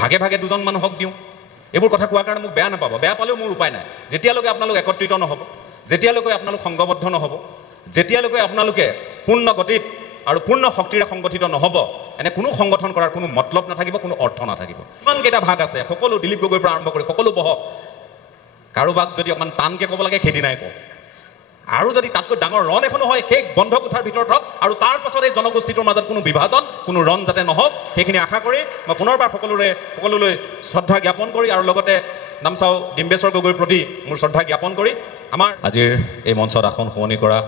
ভাগে ভাগে দুজন মানুহক দিওঁ এইবোৰ কথা কোৱাৰ কাৰণে মোক বেয়া নাপাব বেয়া পালেও মোৰ উপায় নাই যেতিয়ালৈকে আপোনালোক একত্ৰিত নহ'ব যেতিয়ালৈকে আপোনালোক সংঘবদ্ধ নহ'ব যেতিয়ালৈকে আপোনালোকে পূৰ্ণ গতিত আৰু পূৰ্ণ শক্তিৰে সংগঠিত নহ'ব এনে কোনো সংগঠন কৰাৰ কোনো মতলব নাথাকিব কোনো অৰ্থ নাথাকিব ইমানকেইটা ভাগ আছে সকলো দিলীপ গগৈৰ পৰা আৰম্ভ কৰি সকলো বহক কাৰোবাক যদি অকণমান টানকৈ ক'ব লাগে সেইদিনাই কওঁ আৰু যদি তাতকৈ ডাঙৰ ৰণ এখনো হয় সেই বন্ধ কোঠাৰ ভিতৰত হওক আৰু তাৰ পাছত এই জনগোষ্ঠীটোৰ মাজত কোনো বিভাজন কোনো ৰণ যাতে নহওক সেইখিনি আশা কৰি মই পুনৰবাৰ সকলোলৈ শ্ৰদ্ধা জ্ঞাপন কৰি আৰু লগতে নামচাও ডিম্বেশ্বৰ গগৈৰ প্ৰতি মোৰ শ্ৰদ্ধা জ্ঞাপন কৰি আমাৰ আজিৰ এই মঞ্চত আসন শুৱনি কৰা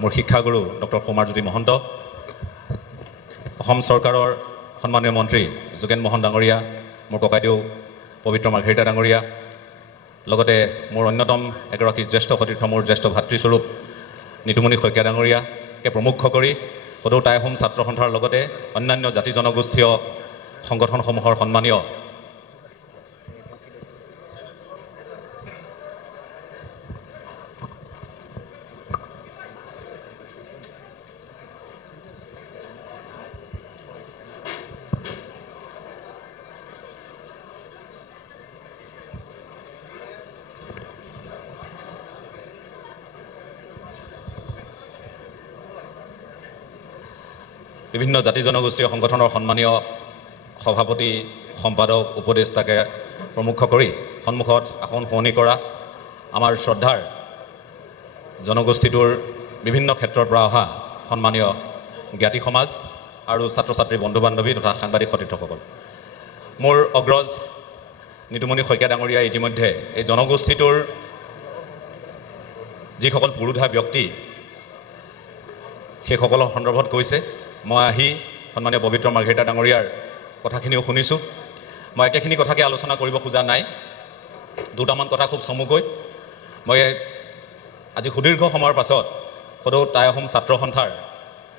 মোৰ শিক্ষাগুৰু ডক্টৰ সৌমাৰজ্যোতি মহন্ত অসম চৰকাৰৰ সন্মানীয় মন্ত্ৰী যোগেন মোহন ডাঙৰীয়া মোৰ ককাইদেউ পবিত্ৰ মাৰ্ঘেৰিটা ডাঙৰীয়া লগতে মোৰ অন্যতম এগৰাকী জ্যেষ্ঠ সতীৰ্থ মোৰ জ্যেষ্ঠ ভাতৃস্বৰূপ নিতুমণি শইকীয়া ডাঙৰীয়াকে প্ৰমুখ কৰি সদৌ টাই আহোম ছাত্ৰ সন্থাৰ লগতে অন্যান্য জাতি জনগোষ্ঠীয় সংগঠনসমূহৰ সন্মানীয় বিভিন্ন জাতি জনগোষ্ঠীয় সংগঠনৰ সন্মানীয় সভাপতি সম্পাদক উপদেষ্টাকে প্ৰমুখ কৰি সন্মুখত আসন শুৱনি কৰা আমাৰ শ্ৰদ্ধাৰ জনগোষ্ঠীটোৰ বিভিন্ন ক্ষেত্ৰৰ পৰা অহা সন্মানীয় জ্ঞাতি সমাজ আৰু ছাত্ৰ ছাত্ৰী বন্ধু বান্ধৱী তথা সাংবাদিক সতীৰ্থসকল মোৰ অগ্ৰজ নিতুমণি শইকীয়া ডাঙৰীয়াই ইতিমধ্যে এই জনগোষ্ঠীটোৰ যিসকল পুৰোধা ব্যক্তি সেইসকলৰ সন্দৰ্ভত কৈছে মই আহি সন্মানীয় পবিত্ৰ মাৰ্ঘেৰিটা ডাঙৰীয়াৰ কথাখিনিও শুনিছোঁ মই একেখিনি কথাকে আলোচনা কৰিব খোজা নাই দুটামান কথা খুব চমুকৈ মই আজি সুদীৰ্ঘ সময়ৰ পাছত সদৌ টাই আহোম ছাত্ৰ সন্থাৰ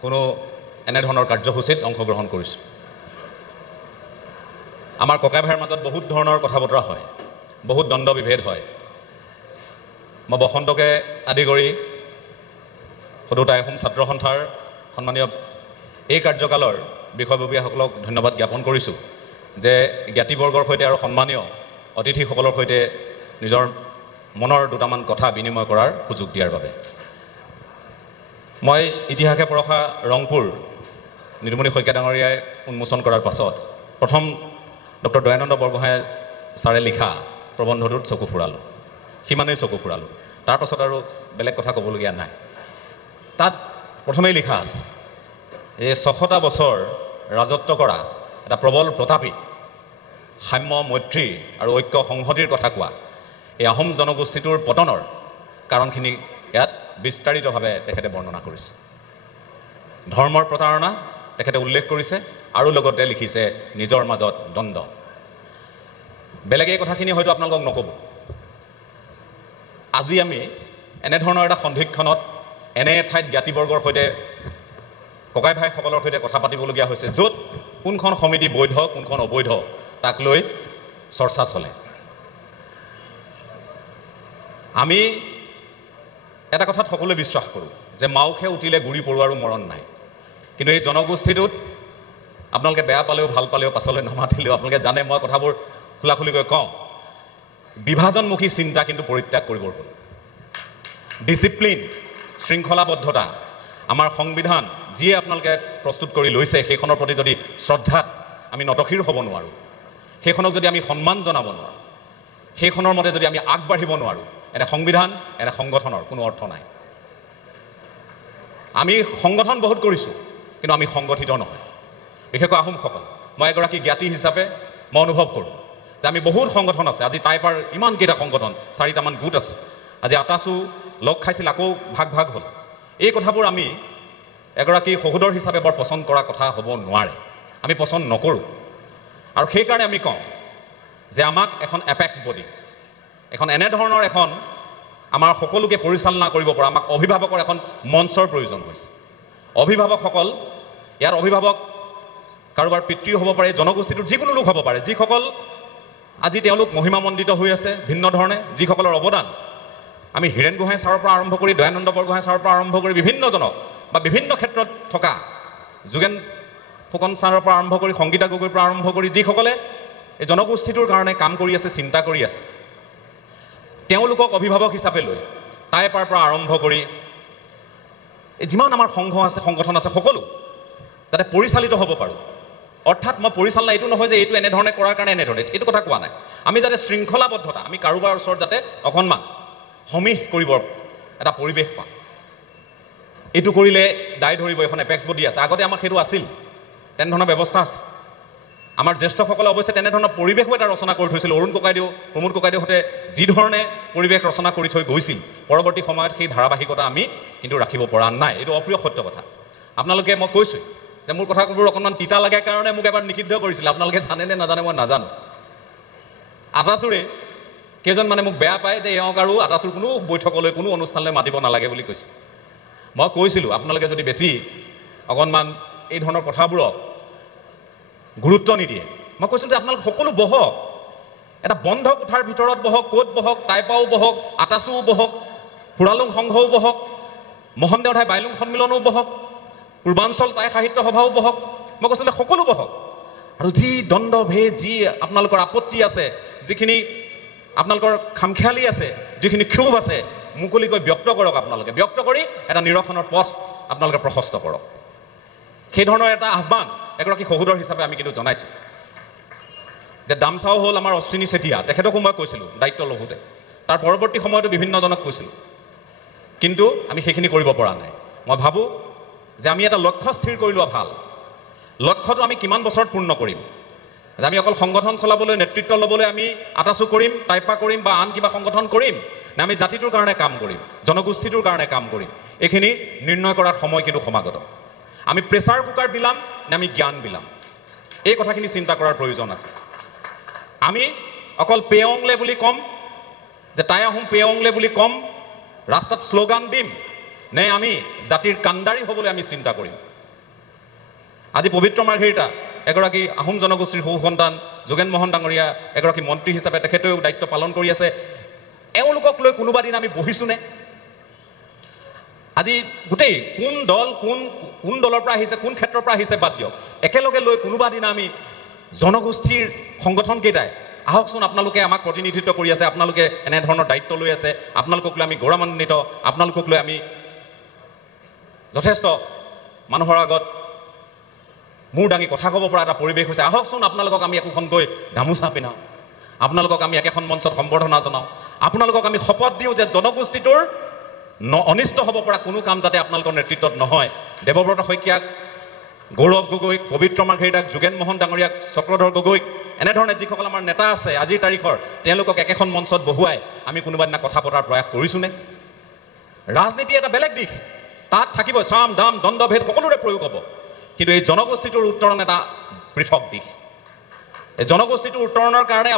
কোনো এনেধৰণৰ কাৰ্যসূচীত অংশগ্ৰহণ কৰিছোঁ আমাৰ ককাই ভাইৰ মাজত বহুত ধৰণৰ কথা বতৰা হয় বহুত দ্বন্দ্ব বিভেদ হয় মই বসন্তকে আদি কৰি সদৌ টাই আহোম ছাত্ৰ সন্থাৰ সন্মানীয় এই কাৰ্যকালৰ বিষয়ববীয়াসকলক ধন্যবাদ জ্ঞাপন কৰিছোঁ যে জ্ঞাতিবৰ্গৰ সৈতে আৰু সন্মানীয় অতিথিসকলৰ সৈতে নিজৰ মনৰ দুটামান কথা বিনিময় কৰাৰ সুযোগ দিয়াৰ বাবে মই ইতিহাসে পৰখা ৰংপুৰ নিতুমণি শইকীয়া ডাঙৰীয়াই উন্মোচন কৰাৰ পাছত প্ৰথম ডক্টৰ দয়ানন্দ বৰগোহাঁই ছাৰে লিখা প্ৰবন্ধটোত চকু ফুৰালোঁ সিমানেই চকু ফুৰালোঁ তাৰ পাছত আৰু বেলেগ কথা ক'বলগীয়া নাই তাত প্ৰথমেই লিখা আছে এই ৬০০টা বছৰ ৰাজত্ব কৰা এটা প্ৰবল প্ৰতাপী সাম্য মৈত্ৰী আৰু ঐক্য সংহতিৰ কথা কোৱা এই আহোম জনগোষ্ঠীটোৰ পতনৰ কাৰণখিনি ইয়াত বিস্তাৰিতভাৱে তেখেতে বৰ্ণনা কৰিছে ধৰ্মৰ প্ৰতাৰণা তেখেতে উল্লেখ কৰিছে আৰু লগতে লিখিছে নিজৰ মাজত দ্বন্দ্ব বেলেগে এই কথাখিনি হয়তো আপোনালোকক নক'ব আজি আমি এনেধৰণৰ এটা সন্ধিক্ষণত এনে ঠাইত জ্ঞাতিবৰ্গৰ সৈতে ককাই ভাইসকলৰ সৈতে কথা পাতিবলগীয়া হৈছে য'ত কোনখন সমিতি বৈধ কোনখন অবৈধ তাক লৈ চৰ্চা চলে আমি এটা কথাত সকলোৱে বিশ্বাস কৰোঁ যে মাওখে উঠিলে গুৰি পৰুৱাৰো মৰণ নাই কিন্তু এই জনগোষ্ঠীটোত আপোনালোকে বেয়া পালেও ভাল পালেও পাছলৈ নামাতিলেও আপোনালোকে জানে মই কথাবোৰ খোলাখুলিকৈ কওঁ বিভাজনমুখী চিন্তা কিন্তু পৰিত্যাগ কৰিবৰ হ'ল ডিচিপ্লিন শৃংখলাবদ্ধতা আমাৰ সংবিধান যিয়ে আপোনালোকে প্ৰস্তুত কৰি লৈছে সেইখনৰ প্ৰতি যদি শ্ৰদ্ধাত আমি নতশিৰ হ'ব নোৱাৰোঁ সেইখনক যদি আমি সন্মান জনাব নোৱাৰোঁ সেইখনৰ মতে যদি আমি আগবাঢ়িব নোৱাৰোঁ এনে সংবিধান এনে সংগঠনৰ কোনো অৰ্থ নাই আমি সংগঠন বহুত কৰিছোঁ কিন্তু আমি সংগঠিত নহয় বিশেষকৈ আহোমসকল মই এগৰাকী জ্ঞাতি হিচাপে মই অনুভৱ কৰোঁ যে আমি বহুত সংগঠন আছে আজি টাইপাৰ ইমানকেইটা সংগঠন 4টামান গোট আছে আজি আটাচু লগ খাইছিল আকৌ ভাগ ভাগ হ'ল এই কথাবোৰ আমি এগৰাকী সহোদৰ হিচাপে বৰ পচন্দ কৰা কথা হ'ব নোৱাৰে আমি পচন্দ নকৰোঁ আৰু সেইকাৰণে আমি কওঁ যে আমাক এখন এপেক্স বডি এখন এনেধৰণৰ এখন আমাৰ সকলোকে পৰিচালনা কৰিব পৰা আমাক অভিভাৱকৰ এখন মঞ্চৰ প্ৰয়োজন হৈছে অভিভাৱকসকল ইয়াৰ অভিভাৱক কাৰোবাৰ পিতৃ হ'ব পাৰে জনগোষ্ঠীটোৰ যিকোনো লোক হ'ব পাৰে যিসকল আজি তেওঁলোক মহিমামণ্ডিত হৈ আছে ভিন্ন ধৰণে যিসকলৰ অৱদান আমি হীৰেণ গোহাঁই ছাৰৰ পৰা আৰম্ভ কৰি দয়ানন্দ বৰগোহাঁই ছাৰৰ পৰা আৰম্ভ কৰি বিভিন্নজনক বা বিভিন্ন ক্ষেত্ৰত থকা যোগেন ফুকন ছাৰৰ পৰা আৰম্ভ কৰি সংগীতা গগৈৰ পৰা আৰম্ভ কৰি যিসকলে এই জনগোষ্ঠীটোৰ কাৰণে কাম কৰি আছে, চিন্তা কৰি আছে, তেওঁলোকক অভিভাৱক হিচাপে লৈ টাইপাৰ পৰা আৰম্ভ কৰি যিমান আমাৰ সংঘ আছে, সংগঠন আছে, সকলো যাতে পৰিচালিত হ'ব পাৰোঁ। অৰ্থাৎ মই পৰিচালনা এইটো নহয় যে এইটো এনেধৰণে কৰাৰ কাৰণে এনেধৰণে, এইটো কথা কোৱা নাই। আমি যাতে শৃংখলাবদ্ধতা, আমি কাৰোবাৰ ওচৰত যাতে অকণমান সমীহ কৰিবৰ এটা পৰিৱেশ পাওঁ। এইটো কৰিলে দায় ধৰিব, এখন এপেক্স বডি আছে, আগতে আমাক সেইটো আছিল, তেনেধৰণৰ ব্যৱস্থা আছে। আমাৰ জ্যেষ্ঠসকলে অৱশ্যে তেনেধৰণৰ পৰিৱেশো এটা ৰচনা কৰি থৈছিল। অৰুণ ককাইদেউ, প্ৰমোদ ককাইদেউহঁতে যিধৰণে পৰিৱেশ ৰচনা কৰি থৈ গৈছিল, পৰৱৰ্তী সময়ত সেই ধাৰাবাহিকতা আমি কিন্তু ৰাখিব পৰা নাই। এইটো অপ্ৰিয় সত্য কথা। আপোনালোকে, মই কৈছোঁ যে মোৰ কথাবোৰ অকণমান তিতা লাগে কাৰণে মোক এবাৰ নিষিদ্ধ কৰিছিল। আপোনালোকে জানেনে নাজানে মই নাজানো। আটাচুৰে কেইজনমানে মোক বেয়া পায় যে এওঁক আৰু আটাচুৰ কোনো বৈঠকলৈ, কোনো অনুষ্ঠানলৈ মাতিব নালাগে বুলি কৈছে। মই কৈছিলোঁ আপোনালোকে যদি বেছি অকণমান এই ধৰণৰ কথাবোৰক গুৰুত্ব নিদিয়ে, মই কৈছিলোঁ যে আপোনালোকে সকলো বহক, এটা বন্ধ কোঠাৰ ভিতৰত বহক, ক'ত বহক, টাইপাও বহক, আটাচুও বহক, ফুৰালুং সংঘও বহক, মোহন দেওধাই বাইলুং সন্মিলনো বহক, পূৰ্বাঞ্চল টাই সাহিত্য সভাও বহক। মই কৈছিলোঁ সকলো বহক, আৰু যি দ্বন্দ্বভেদ, যি আপোনালোকৰ আপত্তি আছে, যিখিনি আপোনালোকৰ খামখেয়ালি আছে, যিখিনি ক্ষোভ আছে, মুকলিকৈ ব্যক্ত কৰক। আপোনালোকে ব্যক্ত কৰি এটা নিৰসনৰ পথ আপোনালোকে প্ৰশস্ত কৰক। সেইধৰণৰ এটা আহ্বান এগৰাকী সহোদৰ হিচাপে আমি কিন্তু জনাইছোঁ। যে দামচাও হ'ল আমাৰ অশ্বিনী চেতিয়া, তেখেতকো মই কৈছিলোঁ দায়িত্ব লওঁতে, তাৰ পৰৱৰ্তী সময়তো বিভিন্নজনক কৈছিলোঁ, কিন্তু আমি সেইখিনি কৰিব পৰা নাই। মই ভাবোঁ যে আমি এটা লক্ষ্য স্থিৰ কৰি লোৱা ভাল। লক্ষ্যটো আমি কিমান বছৰত পূৰ্ণ কৰিম? যে আমি অকল সংগঠন চলাবলৈ, নেতৃত্ব ল'বলৈ আমি আটাচু কৰিম, টাইপা কৰিম বা আন কিবা সংগঠন কৰিম, নে আমি জাতিটোৰ কাৰণে কাম কৰিম, জনগোষ্ঠীটোৰ কাৰণে কাম কৰিম? এইখিনি নিৰ্ণয় কৰাৰ সময় কিন্তু সমাগত। আমি প্ৰেছাৰ কুকাৰ বিলাম নে আমি জ্ঞান বিলাম, এই কথাখিনি চিন্তা কৰাৰ প্ৰয়োজন আছে। আমি অকল পেয়ংলে বুলি ক'ম, যে টাই আহোম পেয়ংলে বুলি ক'ম, ৰাস্তাত শ্লোগান দিম, নে আমি জাতিৰ কাণ্ডাৰী হ'বলৈ আমি চিন্তা কৰিম? আজি পবিত্ৰ মাৰ্ঘেৰিটা এগৰাকী আহোম জনগোষ্ঠীৰ সু সন্তান, যোগেন মোহন ডাঙৰীয়া এগৰাকী মন্ত্ৰী হিচাপে তেখেতেও দায়িত্ব পালন কৰি আছে। এওঁলোকক লৈ কোনোবা দিন আমি বহিছোঁনে? আজি গোটেই কোন দল, কোন দলৰ পৰা আহিছে, কোন ক্ষেত্ৰৰ পৰা আহিছে বাদ দিয়ক, একেলগে লৈ কোনোবা দিনা আমি জনগোষ্ঠীৰ সংগঠনকেইটাই আহকচোন, আপোনালোকে আমাক প্ৰতিনিধিত্ব কৰি আছে, আপোনালোকে এনেধৰণৰ দায়িত্ব লৈ আছে, আপোনালোকক লৈ আমি গৌৰৱান্বিত, আপোনালোকক লৈ আমি যথেষ্ট মানুহৰ আগত মূৰ দাঙি কথা ক'ব পৰা এটা পৰিৱেশ হৈছে, আহকচোন আপোনালোকক আমি একোখনকৈ গামোচা পিন্ধাওঁ, আপোনালোকক আমি একেখন মঞ্চত সম্বৰ্ধনা জনাওঁ, আপোনালোকক আমি শপত দিওঁ যে জনগোষ্ঠীটোৰ অনিষ্ট হ'ব পৰা কোনো কাম যাতে আপোনালোকৰ নেতৃত্বত নহয়। দেৱব্ৰত শইকীয়াক, গৌৰৱ গগৈক, পবিত্ৰ মাৰ্ঘেৰিটাক, যোগেন মোহন ডাঙৰীয়াক, চক্ৰধৰ গগৈক, এনেধৰণে যিসকল আমাৰ নেতা আছে আজিৰ তাৰিখৰ, তেওঁলোকক একেখন মঞ্চত বহুৱাই আমি কোনোবা দিনা কথা পতাৰ প্ৰয়াস কৰিছোঁনে? ৰাজনীতি এটা বেলেগ দিশ, তাত থাকিব চাম দাম দ্বন্দ্বভেদ সকলোৰে প্ৰয়োগ হ'ব, কিন্তু এই জনগোষ্ঠীটোৰ উত্তৰণ এটা পৃথক দিশ। এই জনগোষ্ঠীটোৰ উত্তৰণৰ কাৰণে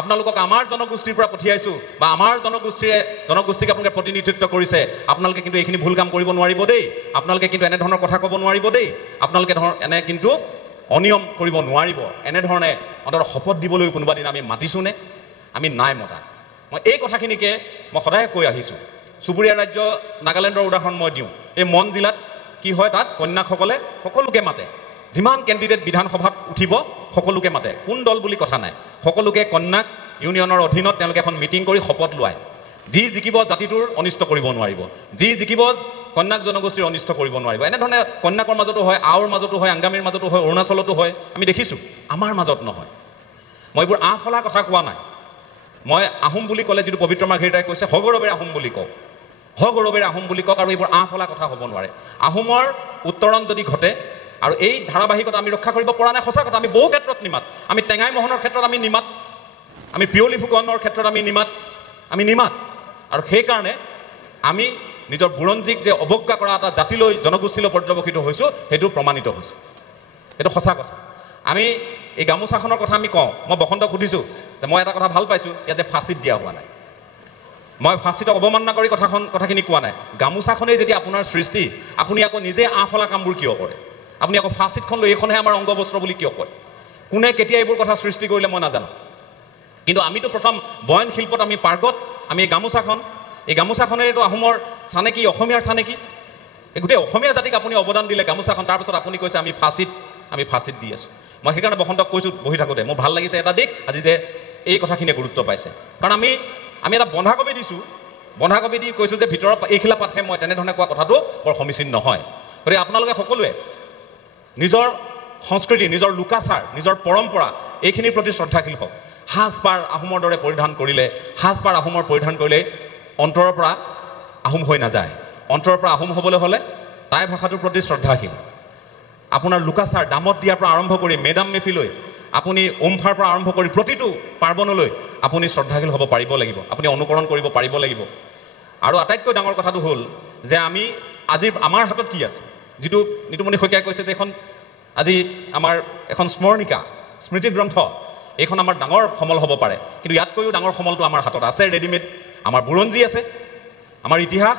আপোনালোকক আমাৰ জনগোষ্ঠীৰ পৰা পঠিয়াইছোঁ, বা আমাৰ জনগোষ্ঠীক আপোনালোকে প্ৰতিনিধিত্ব কৰিছে, আপোনালোকে কিন্তু এইখিনি ভুল কাম কৰিব নোৱাৰিব দেই, আপোনালোকে কিন্তু এনেধৰণৰ কথা ক'ব নোৱাৰিব দেই, আপোনালোকে এনে কিন্তু অনিয়ম কৰিব নোৱাৰিব, এনেধৰণে অন্ততঃ শপত দিবলৈ কোনোবা দিন আমি মাতিছোঁনে? আমি নাই মতা। মই এই কথাখিনিকে মই সদায় কৈ আহিছোঁ। চুবুৰীয়া ৰাজ্য নাগালেণ্ডৰ উদাহৰণ মই দিওঁ। এই মন জিলাত কি হয়, তাত কন্যাসকলে সকলোকে মাতে, যিমান কেণ্ডিডেট বিধানসভাত উঠিব সকলোকে মাতে, কোন দল বুলি কথা নাই, সকলোকে কন্যাক ইউনিয়নৰ অধীনত তেওঁলোকে এখন মিটিং কৰি শপত লোৱায়, যি জিকিব জাতিটোৰ অনিষ্ট কৰিব নোৱাৰিব, যি জিকিব কন্যাক জনগোষ্ঠীৰ অনিষ্ট কৰিব নোৱাৰিব। এনেধৰণে কন্যাকৰ মাজতো হয়, আওৰ মাজতো হয়, আংগামীৰ মাজতো হয়, অৰুণাচলতো হয়, আমি দেখিছোঁ। আমাৰ মাজত নহয়। মই এইবোৰ আঁফলা কথা কোৱা নাই। মই আহোম বুলি ক'লে যিটো পবিত্ৰ মাৰ্ঘেৰিটাই কৈছে, সগৌৰৱেৰে আহোম বুলি কওক, সগৌৰৱেৰে আহোম বুলি কওক, আৰু এইবোৰ আঁফলা কথা হ'ব নোৱাৰে। আহোমৰ উত্তৰণ যদি ঘটে, আৰু এই ধাৰাবাহিকতা আমি ৰক্ষা কৰিব পৰা নাই, সঁচা কথা। আমি বহু ক্ষেত্ৰত নিমাত, আমি টেঙাই মোহনৰ ক্ষেত্ৰত আমি নিমাত, আমি পিয়লি ফুকনৰ ক্ষেত্ৰত আমি নিমাত, আৰু সেইকাৰণে আমি নিজৰ বুৰঞ্জীক যে অৱজ্ঞা কৰা এটা জাতিলৈ, জনগোষ্ঠীলৈ পৰ্যবেক্ষিত হৈছোঁ, সেইটো প্ৰমাণিত হৈছে। এইটো সঁচা কথা। আমি এই গামোচাখনৰ কথা আমি কওঁ, মই বসন্তক সুধিছোঁ যে মই এটা কথা ভাল পাইছোঁ, ইয়াত যে ফাঁচিত দিয়া হোৱা নাই। মই ফাঁচিতক অৱমাননা কৰি কথাখিনি কোৱা নাই। গামোচাখনেই যদি আপোনাৰ সৃষ্টি, আপুনি আকৌ নিজে আঁফলা কামবোৰ কিয় কৰে? আপুনি আকৌ ফাঁচিতখন লৈ এইখনহে আমাৰ অংগবস্ত্ৰ বুলি কিয় কয়? কোনে কেতিয়া এইবোৰ কথা সৃষ্টি কৰিলে মই নাজানো, কিন্তু আমিতো প্ৰথম বয়ন শিল্পত আমি পাৰ্গত। আমি এই গামোচাখনেতো আহোমৰ চানেকি, অসমীয়াৰ চানেকি, এই গোটেই অসমীয়া জাতিক আপুনি অৱদান দিলে গামোচাখন, তাৰপিছত আপুনি কৈছে আমি ফাঁচিত আমি ফাঁচিত দি আছোঁ মই সেইকাৰণে বসন্তক কৈছোঁ বহি থাকোঁতে মোৰ ভাল লাগিছে এটা দিশ আজি যে এই কথাখিনিয়ে গুৰুত্ব পাইছে কাৰণ আমি এটা বন্ধাকবি দিছোঁ বন্ধাকবি দি কৈছোঁ যে ভিতৰৰ এইখিলা পাতহে মই তেনেধৰণে কোৱা কথাটো বৰ সমীচীন নহয় গতিকে আপোনালোকে সকলোৱে নিজৰ সংস্কৃতি নিজৰ লোকাচাৰ নিজৰ পৰম্পৰা এইখিনিৰ প্ৰতি শ্ৰদ্ধাশীল হওক সাজপাৰ আহোমৰ দৰে পৰিধান কৰিলে সাজপাৰ আহোমৰ পৰিধান কৰিলে অন্তৰৰ পৰা আহোম হৈ নাযায় অন্তৰৰ পৰা আহোম হ'বলৈ হ'লে টাই ভাষাটোৰ প্ৰতি শ্ৰদ্ধাশীল আপোনাৰ লোকাচাৰ দামত দিয়াৰ পৰা আৰম্ভ কৰি মেডাম মেফিলৈ আপুনি ওমফাৰ পৰা আৰম্ভ কৰি প্ৰতিটো পাৰ্বণলৈ আপুনি শ্ৰদ্ধাশীল হ'ব পাৰিব লাগিব আপুনি অনুকৰণ কৰিব পাৰিব লাগিব আৰু আটাইতকৈ ডাঙৰ কথাটো হ'ল যে আমি আজি আমাৰ হাতত কি আছে যিটো নিতুমণি শইকীয়াই কৈছে যে এখন আজি আমাৰ এখন স্মৰণিকা স্মৃতি গ্ৰন্থ এইখন আমাৰ ডাঙৰ সমল হ'ব পাৰে কিন্তু ইয়াতকৈও ডাঙৰ সমলটো আমাৰ হাতত আছে ৰেডিমেড আমাৰ বুৰঞ্জী আছে আমাৰ ইতিহাস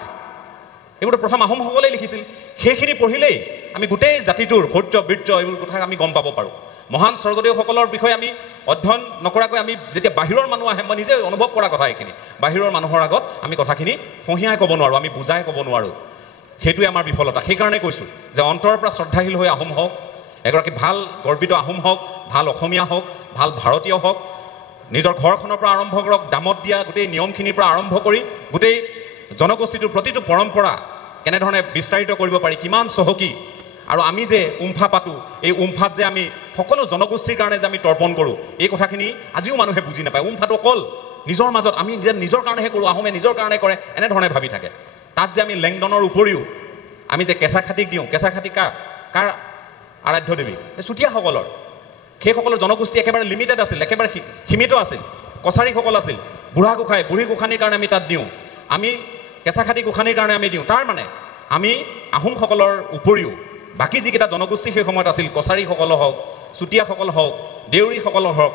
এইবোৰতো প্ৰথম আহোমসকলেই লিখিছিল সেইখিনি পঢ়িলেই আমি গোটেই জাতিটোৰ শৌৰ্য বীৰ্য এইবোৰ কথা আমি গম পাব পাৰোঁ মহান স্বৰ্গদেউসকলৰ বিষয়ে আমি অধ্যয়ন নকৰাকৈ আমি যেতিয়া বাহিৰৰ মানুহ আহে মই নিজে অনুভৱ কৰা কথা এইখিনি বাহিৰৰ মানুহৰ আগত আমি কথাখিনি ফঁহিয়াই ক'ব নোৱাৰোঁ আমি বুজাই ক'ব নোৱাৰোঁ সেইটোৱে আমাৰ বিফলতা সেইকাৰণে কৈছোঁ যে অন্তৰৰ পৰা শ্ৰদ্ধাশীল হৈ আহোম হওক এগৰাকী ভাল গৰ্বিত আহোম হওক ভাল অসমীয়া হওক ভাল ভাৰতীয় হওক নিজৰ ঘৰখনৰ পৰা আৰম্ভ কৰক দামত দিয়া গোটেই নিয়মখিনিৰ পৰা আৰম্ভ কৰি গোটেই জনগোষ্ঠীটোৰ প্ৰতিটো পৰম্পৰা কেনেধৰণে বিস্তাৰিত কৰিব পাৰি কিমান চহকী আৰু আমি যে উমফা পাতোঁ এই উমফাত যে আমি সকলো জনগোষ্ঠীৰ কাৰণে যে আমি তৰ্পণ কৰোঁ এই কথাখিনি আজিও মানুহে বুজি নাপায় উমফাটো অকল নিজৰ মাজত আমি নিজৰ কাৰণেহে কৰোঁ আহোমে নিজৰ কাৰণে কৰে এনেধৰণে ভাবি থাকে তাত যে আমি লেংডনৰ উপৰিও আমি যে কেঁচা খাটিক দিওঁ কেঁচা খাটি কাৰ আৰাধ্য দেৱী এই চুতীয়াসকলৰ সেইসকলৰ জনগোষ্ঠী একেবাৰে লিমিটেড আছিল একেবাৰে সীমিত আছিল কছাৰীসকল আছিল বুঢ়া গোঁসাই বুঢ়ী গোঁসানীৰ কাৰণে আমি তাত দিওঁ আমি কেঁচা খাটি গোঁসানীৰ কাৰণে আমি দিওঁ তাৰ মানে আমি আহোমসকলৰ উপৰিও বাকী যিকেইটা জনগোষ্ঠী সেই সময়ত আছিল কছাৰীসকল হওক চুতীয়াসকল হওক দেউৰীসকলৰ হওক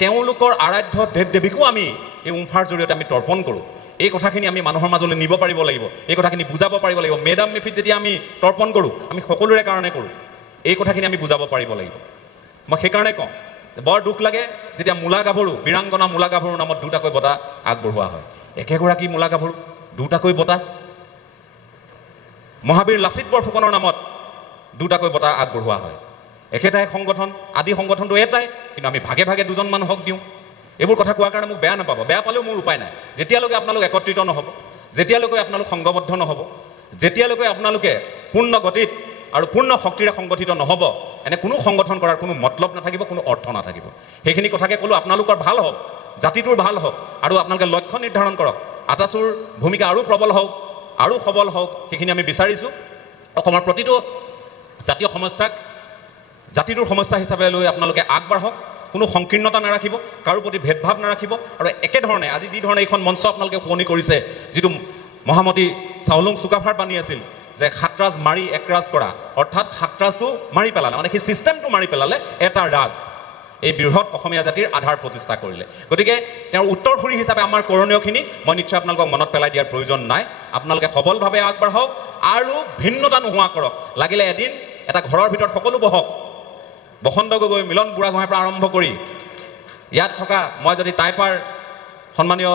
তেওঁলোকৰ আৰাধ্য দেৱ দেৱীকো আমি এই উমফাৰ জৰিয়তে আমি তৰ্পণ কৰোঁ এই কথাখিনি আমি মানুহৰ মাজলৈ নিব পাৰিব লাগিব এই কথাখিনি বুজাব পাৰিব লাগিব মেডাম মেফিত যেতিয়া আমি তৰ্পণ কৰোঁ আমি সকলোৰে কাৰণে কৰোঁ এই কথাখিনি আমি বুজাব পাৰিব লাগিব মই সেইকাৰণে কওঁ বৰ দুখ লাগে যেতিয়া মূলা গাভৰু বীৰাংগনা মূলা গাভৰুৰ নামত দুটাকৈ বঁটা আগবঢ়োৱা হয় একেগৰাকী মূলা গাভৰু দুটাকৈ বঁটা মহাবীৰ লাচিত বৰফুকনৰ নামত দুটাকৈ বঁটা আগবঢ়োৱা হয় একেটাই সংগঠন আদি সংগঠনটো এটাই কিন্তু আমি ভাগে ভাগে দুজন মানুহক দিওঁ এইবোৰ কথা কোৱাৰ কাৰণে মোক বেয়া নাপাব বেয়া পালেও মোৰ উপায় নাই যেতিয়ালৈকে আপোনালোক একত্ৰিত নহ'ব যেতিয়ালৈকে আপোনালোক সংঘবদ্ধ নহ'ব যেতিয়ালৈকে আপোনালোকে পূৰ্ণ গতিত আৰু পূৰ্ণ শক্তিৰে সংগঠিত নহ'ব এনে কোনো সংগঠন কৰাৰ কোনো মতলব নাথাকিব কোনো অৰ্থ নাথাকিব সেইখিনি কথাকে ক'লোঁ আপোনালোকৰ ভাল হওক জাতিটোৰ ভাল হওক আৰু আপোনালোকে লক্ষ্য নিৰ্ধাৰণ কৰক আটাচুৰ ভূমিকা আৰু প্ৰবল হওক আৰু সবল হওক সেইখিনি আমি বিচাৰিছোঁ অসমৰ প্ৰতিটো জাতীয় সমস্যাক জাতিটোৰ সমস্যা হিচাপে লৈ আপোনালোকে আগবাঢ়ক কোনো সংকীৰ্ণতা নাৰাখিব কাৰো প্ৰতি ভেদভাৱ নাৰাখিব আৰু একেধৰণে আজি যিধৰণে এইখন মঞ্চ আপোনালোকে শুৱনি কৰিছে যিটো মহামতী চাওলুং চুকাফাৰ বাণী আছিল যে সাতৰাজ মাৰি একৰাজ কৰা অৰ্থাৎ সাতৰাজটো মাৰি পেলালে মানে সেই ছিষ্টেমটো মাৰি পেলালে এটা ৰাজ এই বৃহৎ অসমীয়া জাতিৰ আধাৰ প্ৰতিষ্ঠা কৰিলে গতিকে তেওঁৰ উত্তৰসূৰী হিচাপে আমাৰ কৰণীয়খিনি মই নিশ্চয় আপোনালোকক মনত পেলাই দিয়াৰ প্ৰয়োজন নাই আপোনালোকে সবলভাৱে আগবাঢ়ক আৰু ভিন্নতা নোহোৱা কৰক লাগিলে এদিন এটা ঘৰৰ ভিতৰত সকলো বহক বসন্ত গগৈ মিলন বুঢ়াগোহাঁইৰ পৰা আৰম্ভ কৰি ইয়াত থকা মই যদি টাইপাৰ সন্মানীয়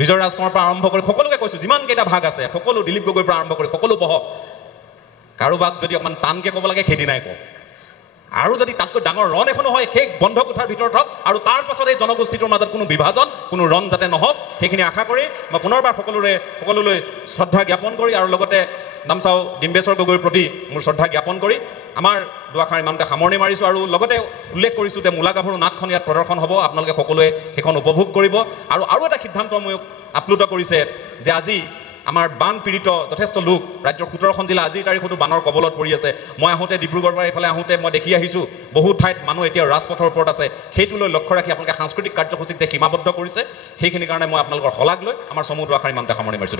বিজয় ৰাজকুমাৰৰ পৰা আৰম্ভ কৰি সকলোকে কৈছোঁ যিমানকেইটা ভাগ আছে সকলো দিলীপ গগৈৰ পৰা আৰম্ভ কৰি সকলো বহক কাৰোবাক যদি অকণমান টানকৈ ক'ব লাগে সেইদিনাই কওক আৰু যদি তাতকৈ ডাঙৰ ৰণ এখনো হয় সেই বন্ধ কোঠাৰ ভিতৰত হওক আৰু তাৰ পাছত এই জনগোষ্ঠীটোৰ মাজত কোনো বিভাজন কোনো ৰণ যাতে নহওক সেইখিনি আশা কৰি মই পুনৰবাৰ সকলোলৈ শ্ৰদ্ধা জ্ঞাপন কৰি আৰু লগতে নামচাও ডিম্বেশ্বৰ গগৈৰ প্ৰতি মোৰ শ্ৰদ্ধা জ্ঞাপন কৰি আমাৰ দুআষাৰ ইমানতে সামৰণি মাৰিছোঁ আৰু লগতে উল্লেখ কৰিছোঁ যে মূলা গাভৰু নাটখন ইয়াত প্ৰদৰ্শন হ'ব আপোনালোকে সকলোৱে সেইখন উপভোগ কৰিব আৰু এটা সিদ্ধান্ত মোক আপ্লুত কৰিছে যে আজি আমাৰ বান পীড়িত যথেষ্ট লোক ৰাজ্যৰ 17খন জিলা আজিৰ তাৰিখতো বানৰ কবলত পৰি আছে মই আহোঁতে ডিব্ৰুগড়ৰ পৰা এইফালে আহোঁতে মই দেখি আহিছোঁ বহু ঠাইত মানুহ এতিয়া ৰাজপথৰ ওপৰত আছে সেইটোলৈ লক্ষ্য ৰাখি আপোনালোকে সাংস্কৃতিক কাৰ্যসূচীক সীমাবদ্ধ কৰিছে সেইখিনি কাৰণে মই আপোনালোকৰ শলাগ লৈ আমাৰ চমু দুআষাৰ ইমানতে সামৰণি মাৰিছোঁ।